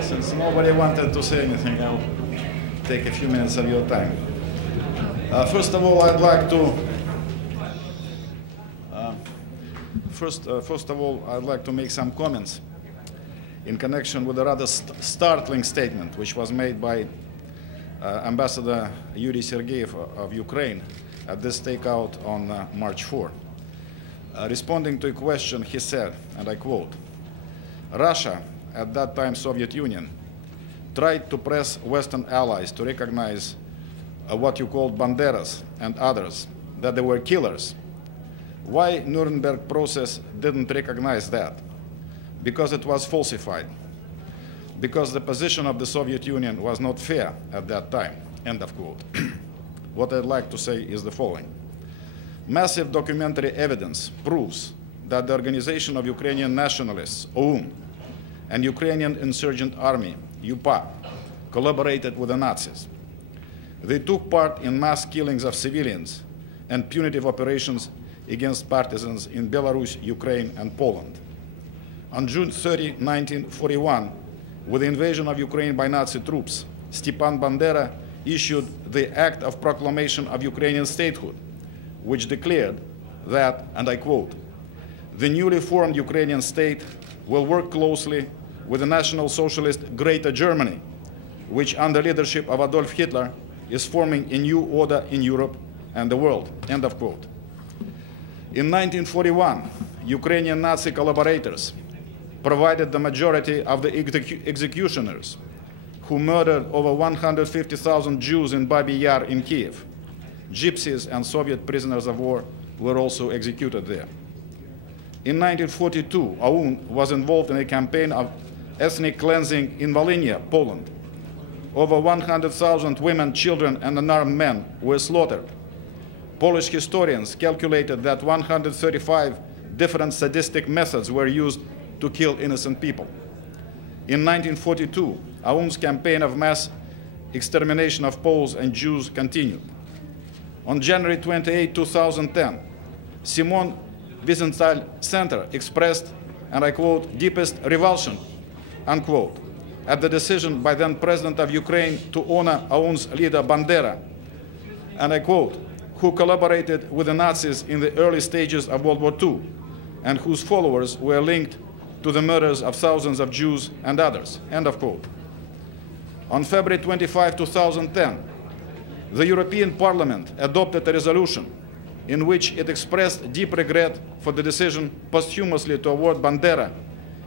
Since nobody wanted to say anything, I'll take a few minutes of your time. First of all, I'd like to make some comments in connection with a rather startling statement which was made by Ambassador Yuri Sergeyev of Ukraine at this stakeout on March 4. Responding to a question, he said, and I quote, "Russia, at that time Soviet Union, tried to press Western allies to recognize what you called Banderas and others, that they were killers. Why Nuremberg process didn't recognize that? Because it was falsified. Because the position of the Soviet Union was not fair at that time." End of quote. What I'd like to say is the following. Massive documentary evidence proves that the Organization of Ukrainian Nationalists, OUN, and Ukrainian Insurgent Army, UPA, collaborated with the Nazis. They took part in mass killings of civilians and punitive operations against partisans in Belarus, Ukraine, and Poland. On June 30, 1941, with the invasion of Ukraine by Nazi troops, Stepan Bandera issued the Act of Proclamation of Ukrainian Statehood, which declared that, and I quote, "The newly formed Ukrainian state will work closely with the National Socialist Greater Germany, which under leadership of Adolf Hitler is forming a new order in Europe and the world." End of quote. In 1941, Ukrainian Nazi collaborators provided the majority of the executioners who murdered over 150,000 Jews in Babi Yar in Kiev. Gypsies and Soviet prisoners of war were also executed there. In 1942, OUN was involved in a campaign of ethnic cleansing in Volhynia, Poland. Over 100,000 women, children, and unarmed men were slaughtered. Polish historians calculated that 135 different sadistic methods were used to kill innocent people. In 1942, OUN's campaign of mass extermination of Poles and Jews continued. On January 28, 2010, Simon Wiesenthal Center expressed, and I quote, "deepest revulsion," unquote, at the decision by then President of Ukraine to honor OUN's leader Bandera, and I quote, "who collaborated with the Nazis in the early stages of World War II and whose followers were linked to the murders of thousands of Jews and others," end of quote. On February 25, 2010, the European Parliament adopted a resolution in which it expressed deep regret for the decision posthumously to award Bandera,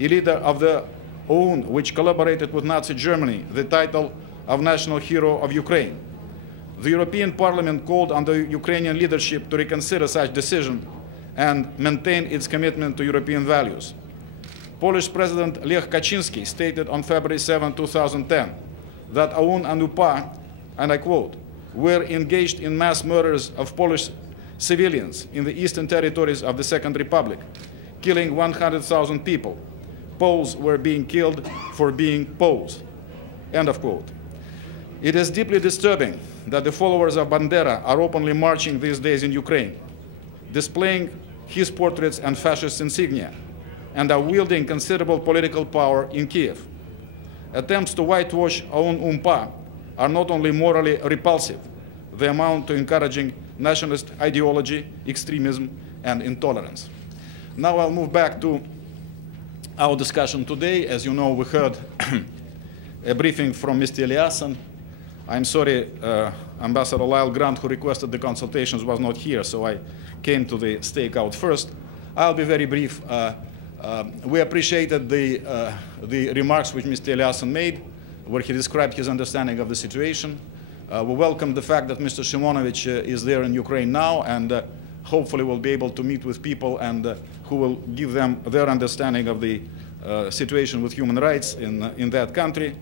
a leader of the OUN which collaborated with Nazi Germany, the title of National Hero of Ukraine. The European Parliament called on the Ukrainian leadership to reconsider such decision and maintain its commitment to European values. Polish President Lech Kaczynski stated on February 7, 2010, that OUN and UPA, and I quote, "were engaged in mass murders of Polish civilians in the eastern territories of the Second Republic, killing 100,000 people. Poles were being killed for being Poles," end of quote. It is deeply disturbing that the followers of Bandera are openly marching these days in Ukraine, displaying his portraits and fascist insignia, and are wielding considerable political power in Kiev. Attempts to whitewash OUN UPA are not only morally repulsive, they amount to encouraging nationalist ideology, extremism, and intolerance. Now I'll move back to our discussion today. As you know, we heard a briefing from Mr. Eliasson. I'm sorry, Ambassador Lyle Grant, who requested the consultations, was not here, so I came to the stakeout first. I'll be very brief. We appreciated the remarks which Mr. Eliasson made, where he described his understanding of the situation. We welcome the fact that Mr. Shimonovich is there in Ukraine now, and hopefully will be able to meet with people and who will give them their understanding of the situation with human rights in that country.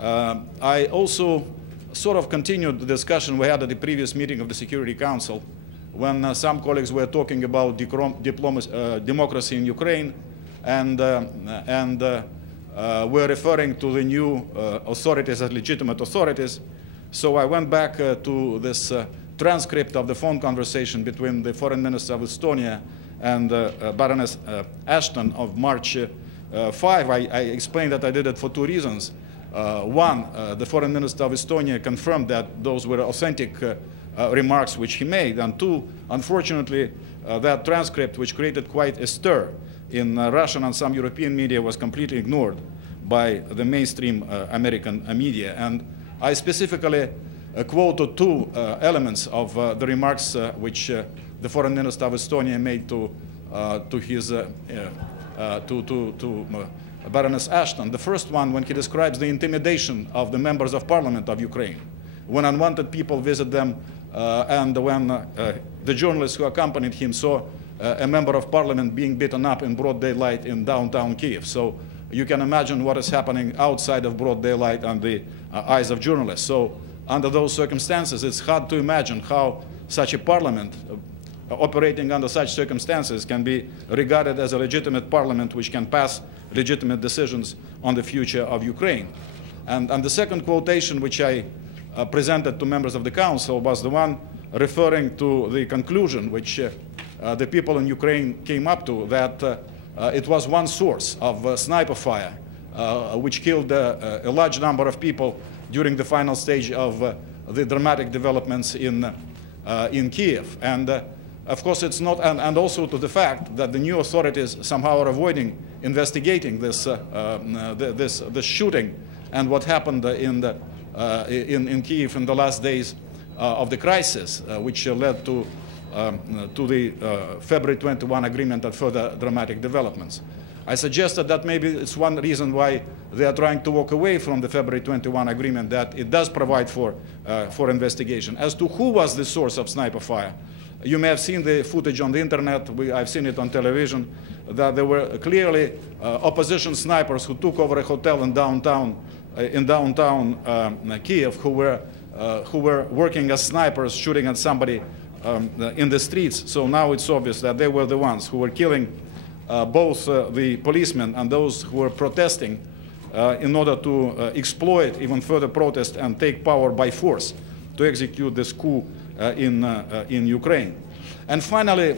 I also sort of continued the discussion we had at the previous meeting of the Security Council, when some colleagues were talking about democracy in Ukraine, and were referring to the new authorities as legitimate authorities. So I went back to this transcript of the phone conversation between the Foreign Minister of Estonia and Baroness Ashton of March 5, I explained that I did it for two reasons. One, the Foreign Minister of Estonia confirmed that those were authentic remarks which he made, and two, unfortunately, that transcript, which created quite a stir in Russian and some European media, was completely ignored by the mainstream American media. And I specifically quoted two elements of the remarks which the Foreign Minister of Estonia made to Baroness Ashton. The first one, when he describes the intimidation of the members of parliament of Ukraine, when unwanted people visit them, and when the journalist who accompanied him saw a member of parliament being beaten up in broad daylight in downtown Kiev. So you can imagine what is happening outside of broad daylight on the eyes of journalists. So under those circumstances, it's hard to imagine how such a parliament operating under such circumstances can be regarded as a legitimate parliament which can pass legitimate decisions on the future of Ukraine. And the second quotation which I presented to members of the Council was the one referring to the conclusion which the people in Ukraine came up to, that it was one source of sniper fire which killed a large number of people during the final stage of the dramatic developments in Kiev. And of course, it's not, and also to the fact that the new authorities somehow are avoiding investigating this shooting and what happened in Kiev in the last days of the crisis, which led to the February 21 agreement and further dramatic developments. I suggested that maybe it's one reason why they are trying to walk away from the February 21 agreement, that it does provide for investigation. As to who was the source of sniper fire, you may have seen the footage on the internet, I've seen it on television, that there were clearly opposition snipers who took over a hotel in downtown Kiev, who were working as snipers, shooting at somebody in the streets. So now it's obvious that they were the ones who were killing both the policemen and those who were protesting in order to exploit even further protest and take power by force to execute this coup in Ukraine. And finally,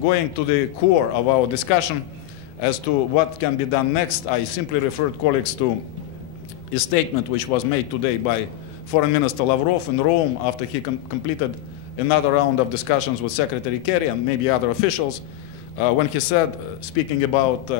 going to the core of our discussion as to what can be done next, I simply referred colleagues to a statement which was made today by Foreign Minister Lavrov in Rome after he completed another round of discussions with Secretary Kerry and maybe other officials, when he said, speaking about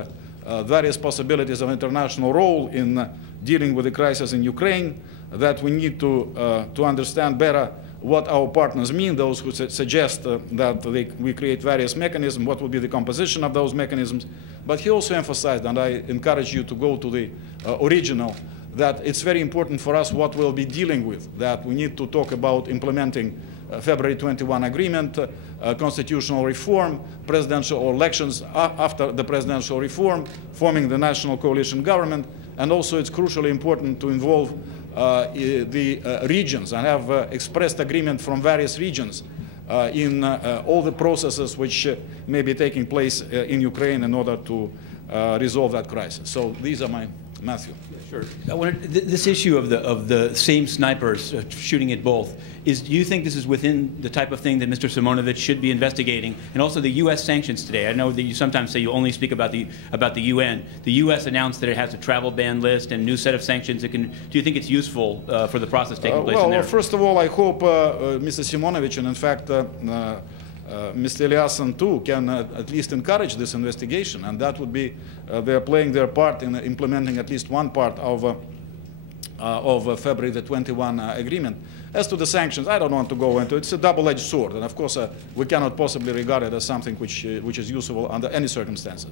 various possibilities of international role in dealing with the crisis in Ukraine, that we need to understand better what our partners mean, those who suggest that we create various mechanisms, what will be the composition of those mechanisms. But he also emphasized, and I encourage you to go to the original, that it's very important for us what we'll be dealing with, that we need to talk about implementing February 21 agreement, constitutional reform, presidential elections after the presidential reform, forming the national coalition government, and also it's crucially important to involve the regions and have expressed agreement from various regions in all the processes which may be taking place in Ukraine in order to resolve that crisis. So these are my Matthew. Sure. This issue of the same snipers shooting at both, do you think this is within the type of thing that Mr. Simonovic should be investigating? And also the U.S. sanctions today. I know that you sometimes say you only speak about the UN. The U.S. announced that it has a travel ban list and new set of sanctions. Do you think it's useful for the process taking place in there? Well, first of all, I hope Mr. Simonovic and in fact Mr. Eliasson too can at least encourage this investigation, and that would be they're playing their part in implementing at least one part of February the 21 agreement. As to the sanctions, I don't want to go into it. It's a double-edged sword, and of course we cannot possibly regard it as something which is useful under any circumstances.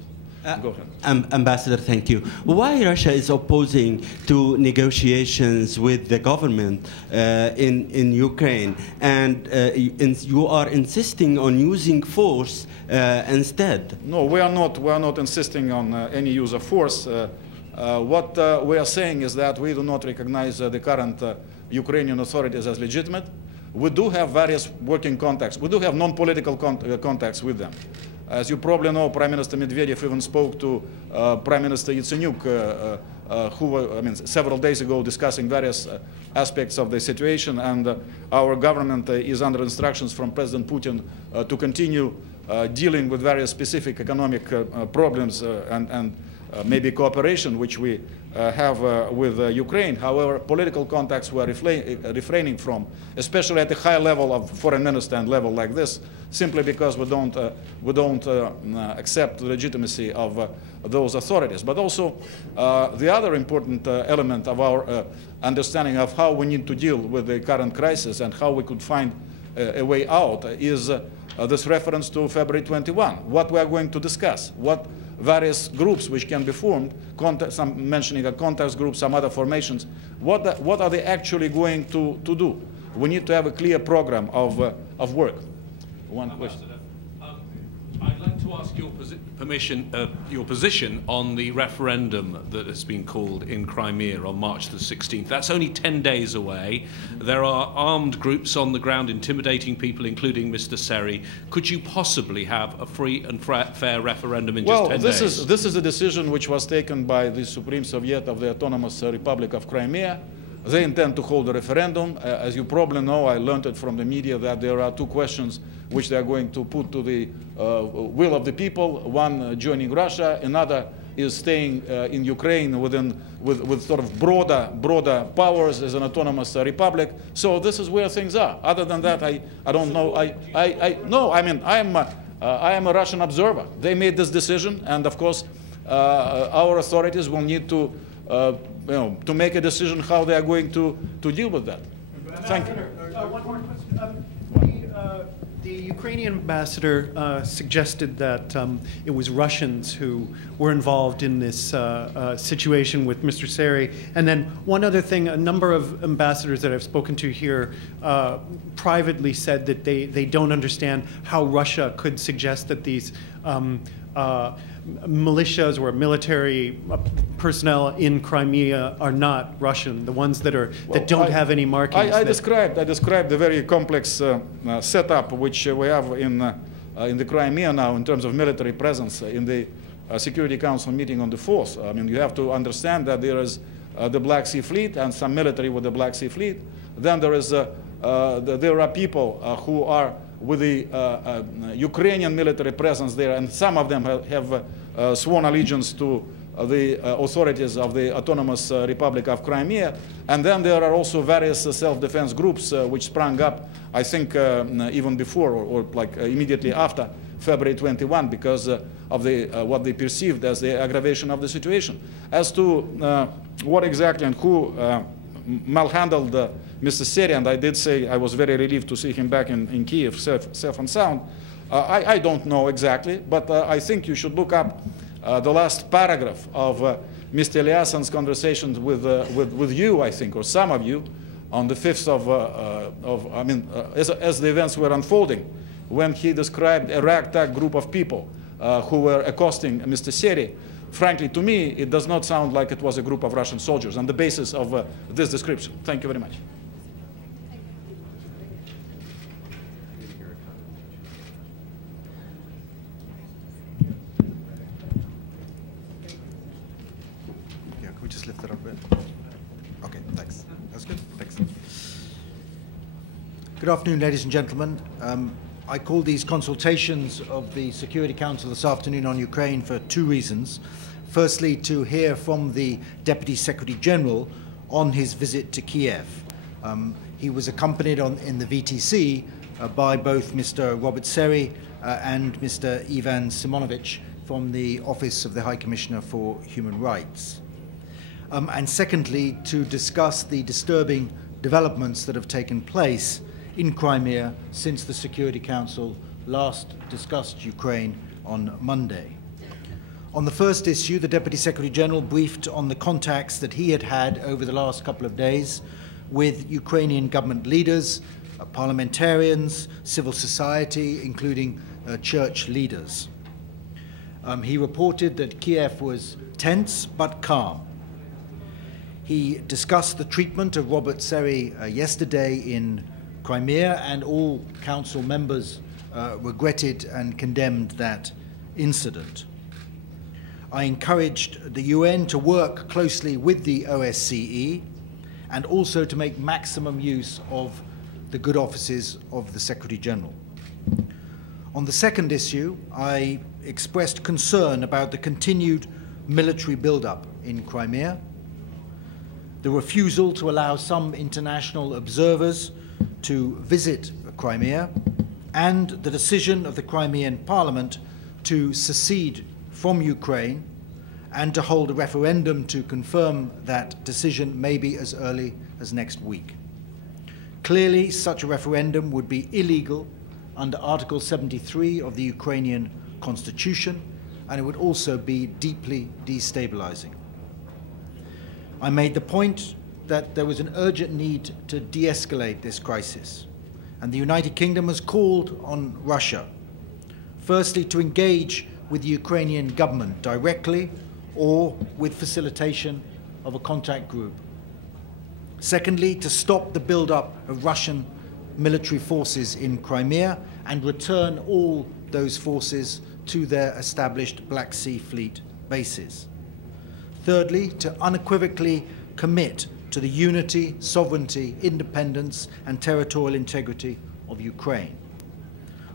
Go ahead. Ambassador, thank you. Why Russia is opposing to negotiations with the government in Ukraine, and you are insisting on using force instead? No, we are not insisting on any use of force. What we are saying is that we do not recognize the current Ukrainian authorities as legitimate. We do have various working contacts. We do have non-political contacts with them. As you probably know, Prime Minister Medvedev even spoke to Prime Minister Yatsenyuk, several days ago, discussing various aspects of the situation, and our government is under instructions from President Putin to continue dealing with various specific economic problems and maybe cooperation which we have with Ukraine. However, political contacts we are refraining from, especially at the high level of foreign minister and level like this, simply because we don't accept the legitimacy of those authorities. But also, the other important element of our understanding of how we need to deal with the current crisis and how we could find a way out is this reference to February 21. What we are going to discuss, what various groups which can be formed, some mentioning a contact group, some other formations, what are they actually going to do? We need to have a clear program of work. One question. I'd like to ask your position on the referendum that has been called in Crimea on March the 16th. That's only 10 days away. There are armed groups on the ground intimidating people, including Mr. Seri. Could you possibly have a free and fair referendum in just 10 days? Well, this is a decision which was taken by the Supreme Soviet of the Autonomous Republic of Crimea. They intend to hold a referendum. As you probably know, I learned it from the media that there are two questions which they are going to put to the will of the people. One joining Russia, another is staying in Ukraine with sort of broader powers as an autonomous republic. So this is where things are. Other than that, I don't know. No, I mean, I am a Russian observer. They made this decision, and of course, our authorities will need to to make a decision how they are going to deal with that. Thank you. One more question. The Ukrainian ambassador suggested that it was Russians who were involved in this situation with Mr. Seri. And then one other thing, a number of ambassadors that I've spoken to here privately said that they don't understand how Russia could suggest that these militias or military personnel in Crimea are not Russian, the ones that don't have any markings. I described the very complex setup which we have in the Crimea now in terms of military presence in the Security Council meeting on the 4th. I mean, you have to understand that there is the Black Sea Fleet and some military with the Black Sea Fleet. Then there are people who are with the Ukrainian military presence there, and some of them have sworn allegiance to the authorities of the Autonomous Republic of Crimea. And then there are also various self-defense groups which sprang up, I think, even before or like immediately after February 21 because of what they perceived as the aggravation of the situation. As to what exactly and who malhandled Mr. Seri, and I did say I was very relieved to see him back in Kiev, safe and sound. I don't know exactly, but I think you should look up the last paragraph of Mr. Eliason's conversations with you, I think, or some of you, on the 5th as the events were unfolding, when he described a ragtag group of people who were accosting Mr. Seri. Frankly, to me, it does not sound like it was a group of Russian soldiers on the basis of this description. Thank you very much. Yeah, can we just lift it up a bit? Okay, thanks. That's good. Thanks. Good afternoon, ladies and gentlemen. I called these consultations of the Security Council this afternoon on Ukraine for two reasons. Firstly, to hear from the Deputy Secretary General on his visit to Kiev. He was accompanied in the VTC by both Mr. Robert Seri and Mr. Ivan Simonovich from the Office of the High Commissioner for Human Rights. And secondly, to discuss the disturbing developments that have taken place in Crimea since the Security Council last discussed Ukraine on Monday. On the first issue, the Deputy Secretary General briefed on the contacts that he had had over the last couple of days with Ukrainian government leaders, parliamentarians, civil society, including church leaders. He reported that Kiev was tense but calm. He discussed the treatment of Robert Seri yesterday in Crimea, and all council members regretted and condemned that incident. I encouraged the UN to work closely with the OSCE and also to make maximum use of the good offices of the Secretary General. On the second issue, I expressed concern about the continued military build-up in Crimea, the refusal to allow some international observers to visit Crimea, and the decision of the Crimean Parliament to secede from Ukraine and to hold a referendum to confirm that decision maybe as early as next week. Clearly, such a referendum would be illegal under Article 73 of the Ukrainian Constitution, and it would also be deeply destabilizing. I made the point that there was an urgent need to de-escalate this crisis, and the United Kingdom has called on Russia, firstly, to engage with the Ukrainian government directly or with facilitation of a contact group. Secondly, to stop the build-up of Russian military forces in Crimea and return all those forces to their established Black Sea Fleet bases. Thirdly, to unequivocally commit to the unity, sovereignty, independence, and territorial integrity of Ukraine.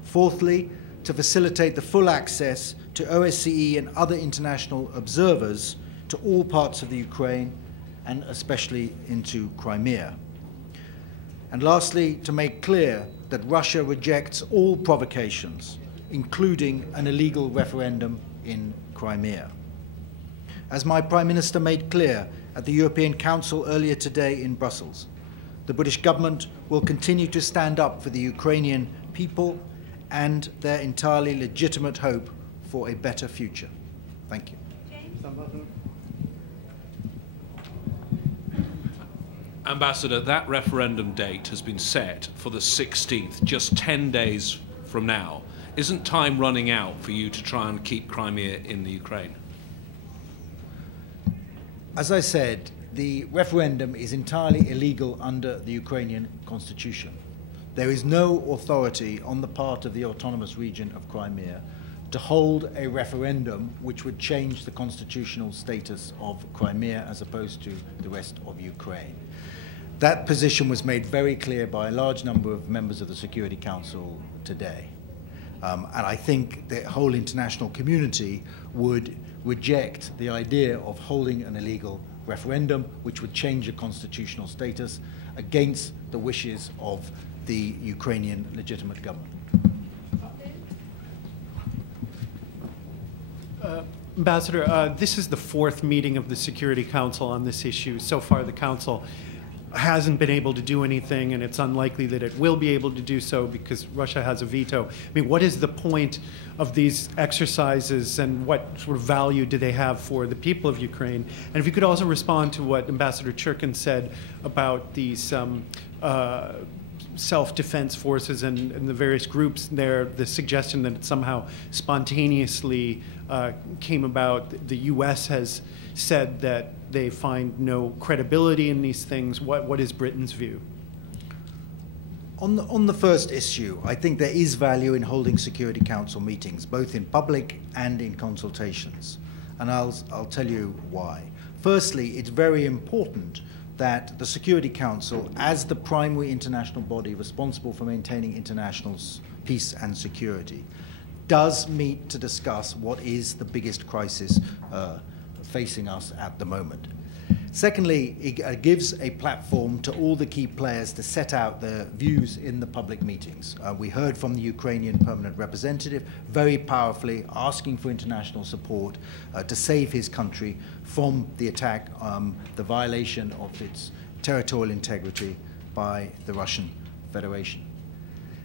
Fourthly, to facilitate the full access to OSCE and other international observers to all parts of the Ukraine, and especially into Crimea. And lastly, to make clear that Russia rejects all provocations, including an illegal referendum in Crimea. As my Prime Minister made clear at the European Council earlier today in Brussels, the British government will continue to stand up for the Ukrainian people and their entirely legitimate hope for a better future. Thank you. Ambassador, that referendum date has been set for the 16th, just 10 days from now. Isn't time running out for you to try and keep Crimea in the Ukraine? As I said, the referendum is entirely illegal under the Ukrainian constitution. There is no authority on the part of the autonomous region of Crimea to hold a referendum which would change the constitutional status of Crimea as opposed to the rest of Ukraine. That position was made very clear by a large number of members of the Security Council today. And I think the whole international community would reject the idea of holding an illegal referendum which would change the constitutional status against the wishes of the Ukrainian legitimate government. Ambassador, this is the fourth meeting of the Security Council on this issue. So far, the Council hasn't been able to do anything, and it's unlikely that it will be able to do so because Russia has a veto. I mean, what is the point of these exercises, and what sort of value do they have for the people of Ukraine? And if you could also respond to what Ambassador Churkin said about these self-defense forces and the various groups there, the suggestion that it somehow spontaneously came about. The U.S. has said that they find no credibility in these things. What is Britain's view? On the first issue, I think there is value in holding Security Council meetings, both in public and in consultations. And I'll tell you why. Firstly, it's very important that the Security Council, as the primary international body responsible for maintaining international peace and security, does meet to discuss what is the biggest crisis facing us at the moment. Secondly, it gives a platform to all the key players to set out their views in the public meetings. We heard from the Ukrainian permanent representative very powerfully asking for international support to save his country from the attack, the violation of its territorial integrity by the Russian Federation.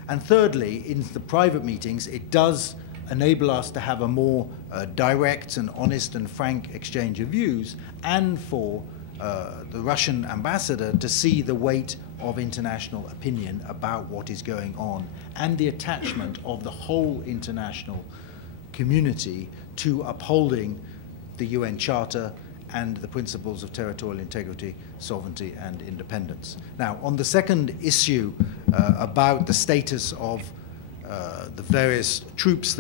And thirdly, in the private meetings, it does enable us to have a more direct and honest and frank exchange of views, and for the Russian ambassador to see the weight of international opinion about what is going on and the attachment of the whole international community to upholding the UN Charter and the principles of territorial integrity, sovereignty, and independence. Now, on the second issue about the status of the various troops that